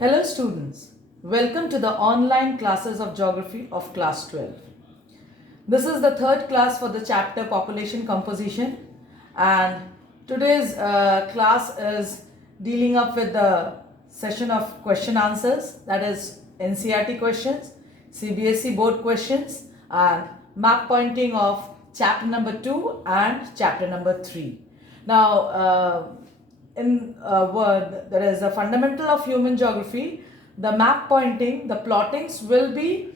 Hello students, welcome to the online classes of geography of class 12. This is the third class for the chapter population composition, and today's class is dealing up with the session of question answers, that is NCERT questions, CBSE board questions, and map pointing of chapter number 2 and chapter number 3. Now there is a fundamental of human geography. The map pointing, the plottings will be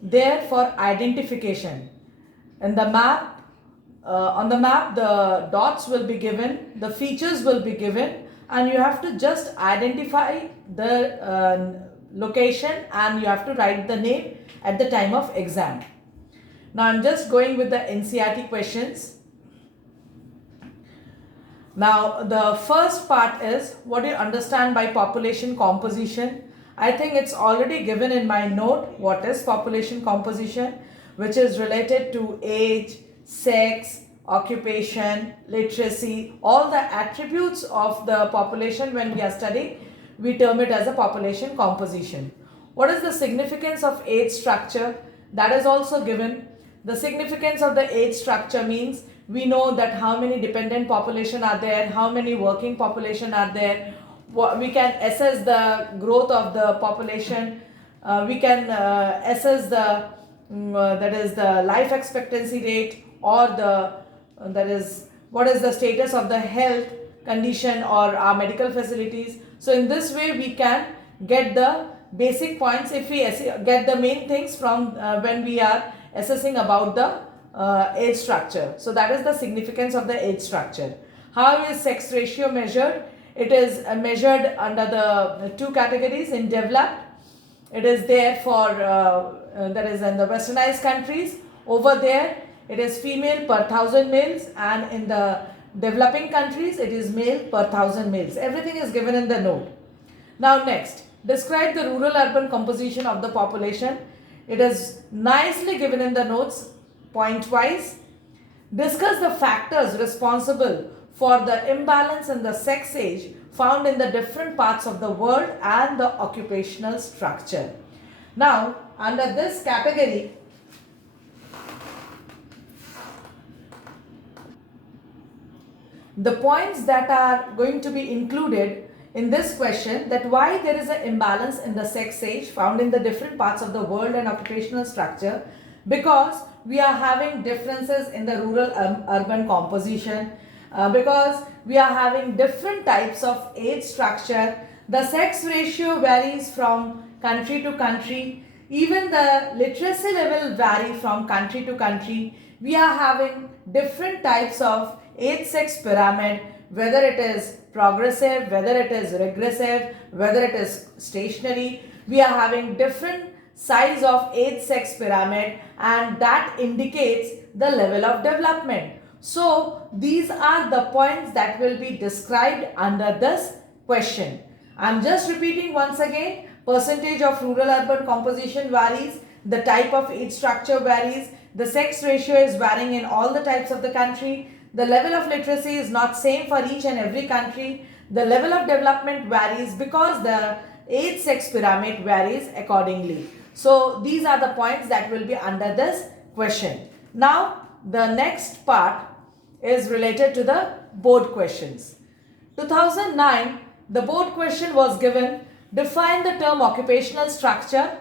there for identification. In the map, on the map, the dots will be given, the features will be given, and you have to just identify the location and you have to write the name at the time of exam. Now I'm just going with the NCERT questions. Now the first part is, what do you understand by population composition? I think it's already given in my note what is population composition, which is related to age, sex, occupation, literacy, all the attributes of the population. When we are studying, we term it as a population composition. What is the significance of age structure? That is also given. The significance of the age structure means we know that how many dependent population are there, how many working population are there. We can assess the growth of the population. We can assess the that is the life expectancy rate, or that is what is the status of the health condition or our medical facilities. So in this way we can get the basic points if we get the main things from when we are assessing about the age structure. So that is the significance of the age structure. How is sex ratio measured? It is measured under the two categories. In developed, it is there for that is in the westernized countries. Over there it is female per 1,000 males, and in the developing countries it is male per 1,000 males. Everything is given in the note. Now next, describe the rural urban composition of the population. It is nicely given in the notes point wise. Discuss the factors responsible for the imbalance in the sex age found in the different parts of the world and the occupational structure. Now under this category, the points that are going to be included in this question, that why there is an imbalance in the sex age found in the different parts of the world and occupational structure, because we are having differences in the rural urban composition, because we are having different types of age structure. The sex ratio varies from country to country. Even the literacy level vary from country to country. We are having different types of age-sex pyramid, whether it is progressive, whether it is regressive, whether it is stationary. We are having different size of age-sex pyramid, and that indicates the level of development. So these are the points that will be described under this question. I am just repeating once again. Percentage of rural urban composition varies, the type of age structure varies, the sex ratio is varying in all the types of the country, the level of literacy is not same for each and every country, the level of development varies because the age sex pyramid varies accordingly. So these are the points that will be under this question. Now the next part is related to the board questions. 2009, the board question was given, define the term occupational structure.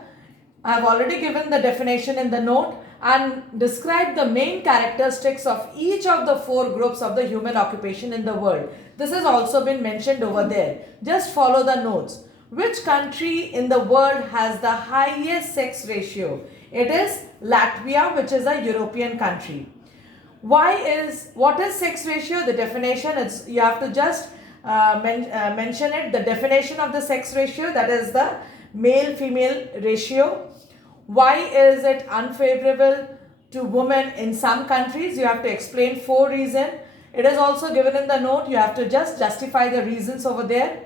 I have already given the definition in the note, and describe the main characteristics of each of the four groups of the human occupation in the world. This has also been mentioned over there. Just follow the notes. Which country in the world has the highest sex ratio? It is Latvia, which is a European country. What is sex ratio? The definition, you have to just mention it. The definition of the sex ratio, that is the male-female ratio. Why is it unfavorable to women in some countries? You have to explain 4 reasons. It is also given in the note. You have to just justify the reasons over there.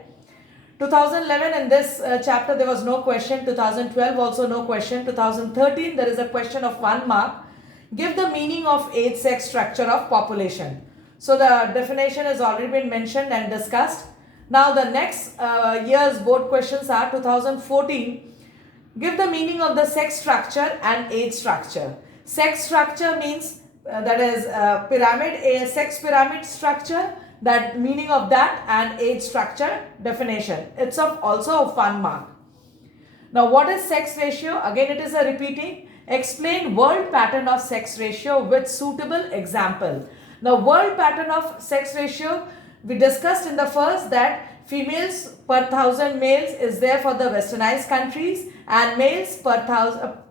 2011, in this chapter there was no question. 2012 also no question. 2013 there is a question of 1 mark. Give the meaning of age-sex structure of population. So the definition has already been mentioned and discussed. Now the next year's board questions are 2014. Give the meaning of the sex structure and age structure. Sex structure means that is pyramid, a sex pyramid structure, that meaning of that, and age structure definition. It's also a fun mark. Now what is sex ratio? Again it is a repeating. Explain world pattern of sex ratio with suitable example. Now world pattern of sex ratio, we discussed in the first that females per 1000 males is there for the westernized countries, and males per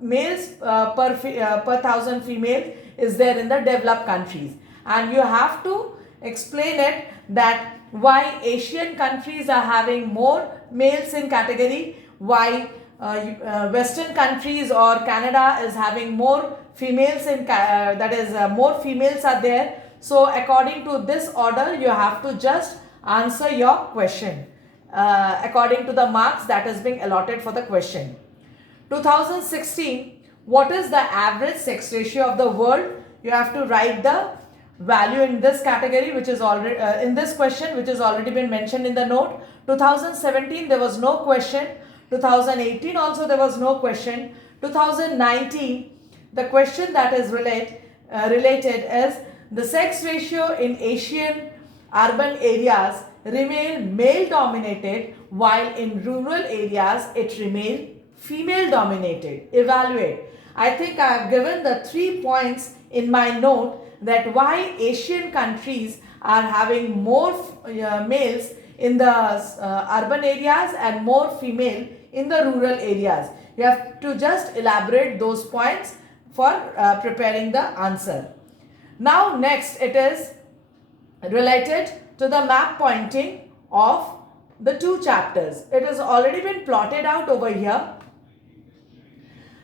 1000 females is there in the developed countries. And you have to explain it that why Asian countries are having more males in category, why Western countries or Canada is having more females in more females are there. So according to this order, you have to just answer your question according to the marks that is being allotted for the question. 2016, what is the average sex ratio of the world? You have to write the value in this category, which is already in this question, which has already been mentioned in the note. 2017, there was no question. 2018 also there was no question. 2019, the question that is related is the sex ratio in Asian urban areas remain male dominated, while in rural areas it remain female dominated. Evaluate. I think I have given the 3 points in my note that why Asian countries are having more males in the urban areas and more female in the rural areas. You have to just elaborate those points for preparing the answer. Now next, it is related to the map pointing of the 2 chapters. It has already been plotted out over here.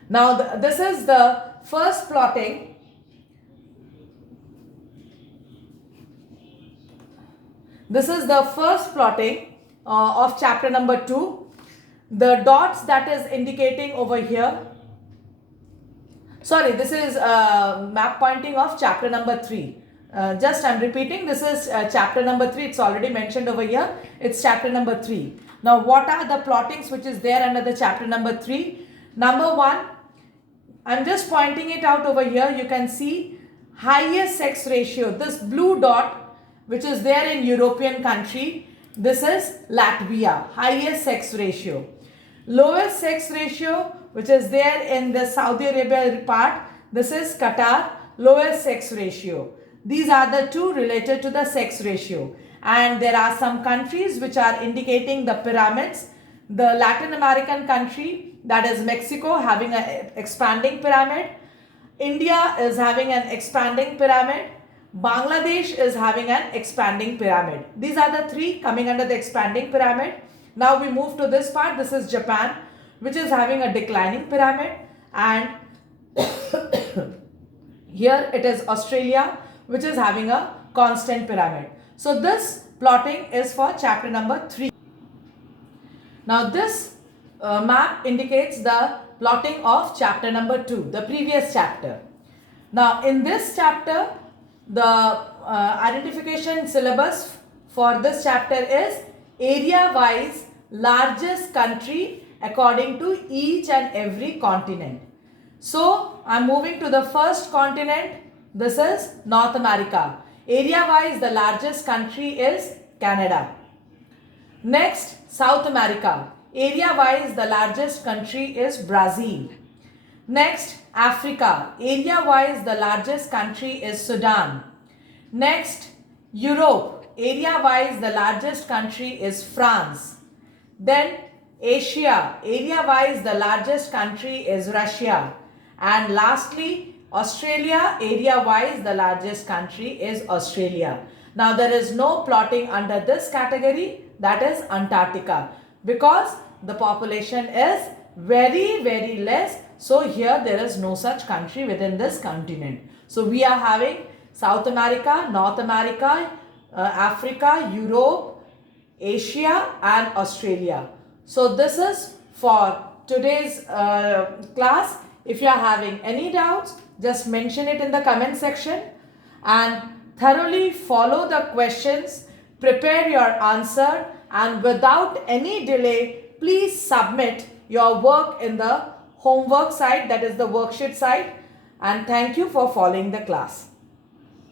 Now this is the first plotting. This is the first plotting of chapter number 2. The dots that is indicating over here. Sorry, this is map pointing of chapter number 3. Just I'm repeating, this is chapter number 3. It's already mentioned over here. It's chapter number 3. Now what are the plottings which is there under the chapter number 3? Number 1, I'm just pointing it out over here. You can see highest sex ratio. This blue dot which is there in European country, this is Latvia, highest sex ratio. Lowest sex ratio which is there in the Saudi Arabia part, this is Qatar, lowest sex ratio. These are the 2 related to the sex ratio. And there are some countries which are indicating the pyramids. The Latin American country, that is Mexico, having an expanding pyramid. India is having an expanding pyramid. Bangladesh is having an expanding pyramid. These are the 3 coming under the expanding pyramid. Now we move to this part. This is Japan, which is having a declining pyramid, and here it is Australia, which is having a constant pyramid. So this plotting is for chapter number 3. Now this map indicates the plotting of chapter number 2, the previous chapter. Now in this chapter, the identification syllabus for this chapter is area wise largest country according to each and every continent. So I'm moving to the first continent. This is North America. Area wise the largest country is Canada. Next, South America. Area wise the largest country is Brazil. Next, Africa. Area wise the largest country is Sudan. Next, Europe. Area wise the largest country is France. Then Asia. Area wise the largest country is Russia. And lastly, Australia. Area wise the largest country is Australia. Now there is no plotting under this category, that is Antarctica, because the population is very less. So here there is no such country within this continent. So we are having South America, North America, Africa, Europe, Asia and Australia. So this is for today's class. If you are having any doubts, just mention it in the comment section and thoroughly follow the questions, prepare your answer and without any delay, please submit your work in the homework side, that is the worksheet side, and thank you for following the class.